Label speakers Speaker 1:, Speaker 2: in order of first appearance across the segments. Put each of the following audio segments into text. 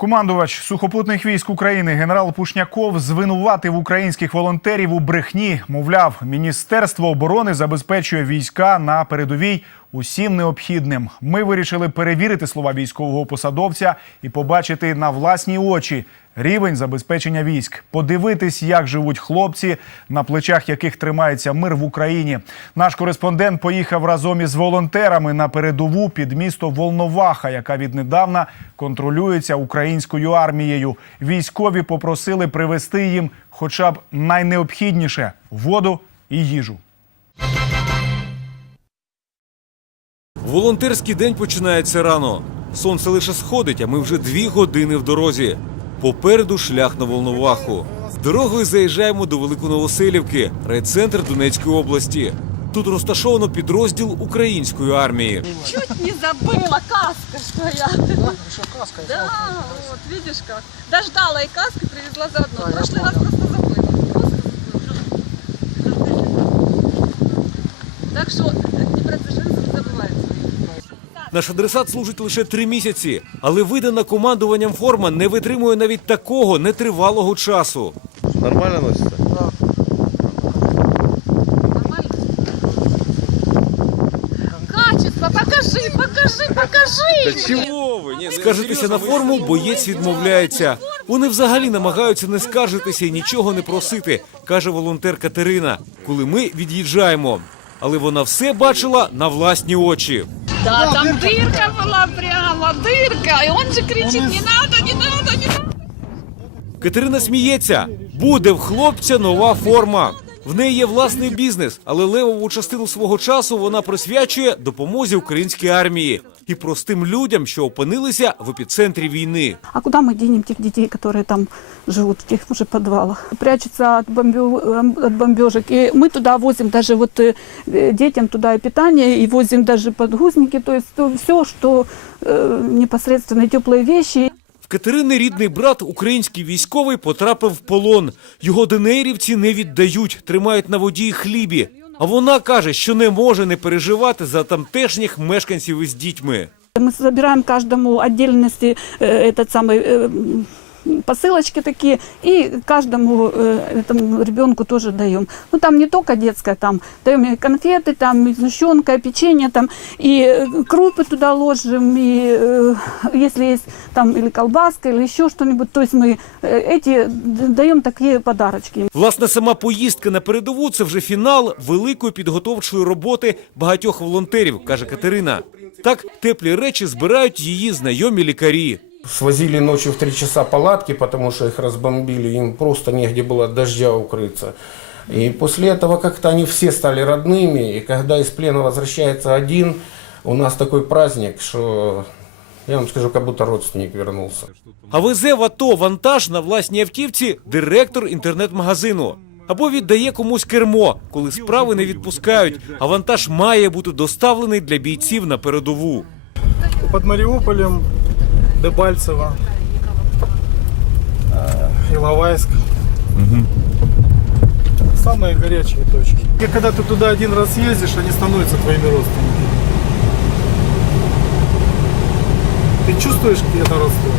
Speaker 1: Командувач сухопутних військ України генерал Пушняков звинуватив українських волонтерів у брехні. Мовляв, міністерство оборони забезпечує війська на передовій усім необхідним. Ми вирішили перевірити слова військового посадовця і побачити на власні очі рівень забезпечення військ, подивитись, як живуть хлопці, на плечах яких тримається мир в Україні. Наш кореспондент поїхав разом із волонтерами на передову під місто Волноваха, яка віднедавна контролюється українською армією. Військові попросили привезти їм хоча б найнеобхідніше воду і їжу.
Speaker 2: Волонтерський день починається рано. Сонце лише сходить, а ми вже дві години в дорозі. Попереду шлях на Волноваху. Дорогою заїжджаємо до Великоновоселівки, райцентр Донецької області. Тут розташовано підрозділ української армії.
Speaker 3: Чуть не забыла каска, что я.
Speaker 4: Еще каска.
Speaker 3: Да, вот видишь как. Дождала и каску привезла заодно. В прошлый раз просто забыла. Так что Днепродзержинцев не забывает.
Speaker 2: Наш адресат служить лише три місяці, але видана командуванням форма не витримує навіть такого нетривалого часу.
Speaker 5: Нормально носится?
Speaker 3: Нормально? Качество, покажи, покажи, покажи!
Speaker 2: Чого ви? Ні, скаржитися на форму боєць відмовляється. Вони взагалі намагаються не скаржитися і нічого не просити, каже волонтер Катерина, коли ми від'їжджаємо. Але вона все бачила на власні очі.
Speaker 3: Да, там дырка была прямо, дырка. И он же кричит, не надо, не надо, не надо.
Speaker 2: Катерина сміється. Буде в хлопця нова форма. В неї є власний бізнес, але левову частину свого часу вона присвячує допомозі українській армії і простим людям, що опинилися в епіцентрі війни.
Speaker 6: А куда мы денем тех детей, которые там живут в тех уже подвалах? Прячутся от, бомбё- от бомбежек. И мы туда возим даже вот э, детям туда и питание, и возим даже подгузники, то есть все, что э, непосредственно теплые вещи.
Speaker 2: В Катерини рідний брат, український військовий, потрапив в полон. Його денеїрівці не віддають, тримають на воді і хлібі. А вона каже, що не може не переживати за тамтешніх мешканців із дітьми.
Speaker 6: Мы собираем каждому отдельности э, этот самый э, м, посылочки такие и каждому э, этому ребенку тоже даем. Ну там не только детское, там даем и конфеты, там и сгущенка, и печенье, там и э, крупы туда ложим, и э, если есть там или колбаска, или еще что-нибудь, то есть мы э, эти д- даем такие подарочки.
Speaker 2: Власне, сама поїздка на передову це вже фінал великої підготовчої роботи багатьох волонтерів, каже Катерина. Так теплі речі збирають її знайомі лікарі.
Speaker 4: Свозили ночью в 3 часа палатки, потому что их разбомбили, им просто негде было от дождя укрыться. И после этого как-то они все стали родными, и когда из плена возвращается один, у нас такой праздник, что я вам скажу, как будто родственник вернулся.
Speaker 2: А везе в АТО вантаж на власній автівці директор інтернет-магазину. Або віддає комусь кермо, коли справи не відпускають, а вантаж має бути доставлений для бійців на передову.
Speaker 7: под Мариуполем, Дебальцево, э, Иловайск. Самые горячие точки. И когда ты туда один раз ездишь, они становятся твоими родственниками. Ты чувствуешь это родство?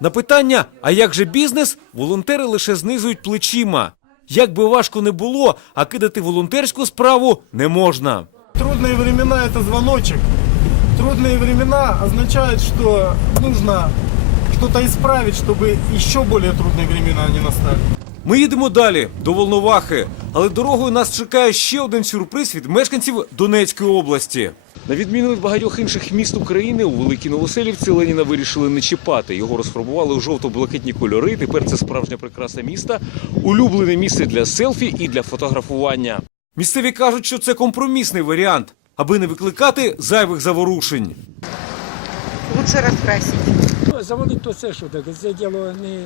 Speaker 2: На питання, а як же бізнес, волонтери лише знизують плечима. Як би важко не було, а кидати волонтерську справу не можна.
Speaker 7: Трудные времена это звоночек. Трудные времена означают, что нужно что-то исправить, чтобы еще более трудные времена не настали.
Speaker 2: Ми їдемо далі до Волновахи, але дорогою нас чекає ще один сюрприз від мешканців Донецької області. На відміну від багатьох інших міст України, у Великій Новоселівці Леніна вирішили не чіпати. Його розфарбували у жовто-блакитні кольори. Тепер це справжня прикраса міста, улюблене місце для селфі і для фотографування. Місцеві кажуть, що це компромісний варіант, аби не викликати зайвих заворушень.
Speaker 8: лучше раскрасить.
Speaker 9: Ну, Заводить то це що таке, це діло не,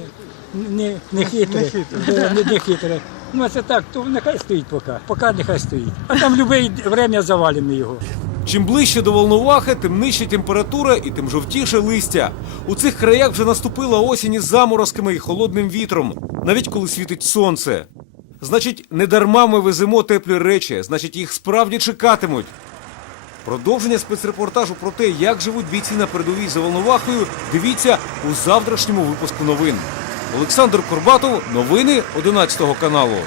Speaker 9: не, не хитре. Да, Не, не хитре. Ну, а це так, то нехай стоїть поки. Поки нехай стоїть. А там будь-яке время завалимо його.
Speaker 2: Чим ближче до Волновахи, тим нижча температура і тим жовтіше листя. У цих краях вже наступила осінь із заморозками і холодним вітром, навіть коли світить сонце. Значить, не дарма ми веземо теплі речі, значить, їх справді чекатимуть. Продовження спецрепортажу про те, як живуть бійці на передовій за Волновахою, дивіться у завтрашньому випуску новин. Олександр Корбатов, новини 11 каналу.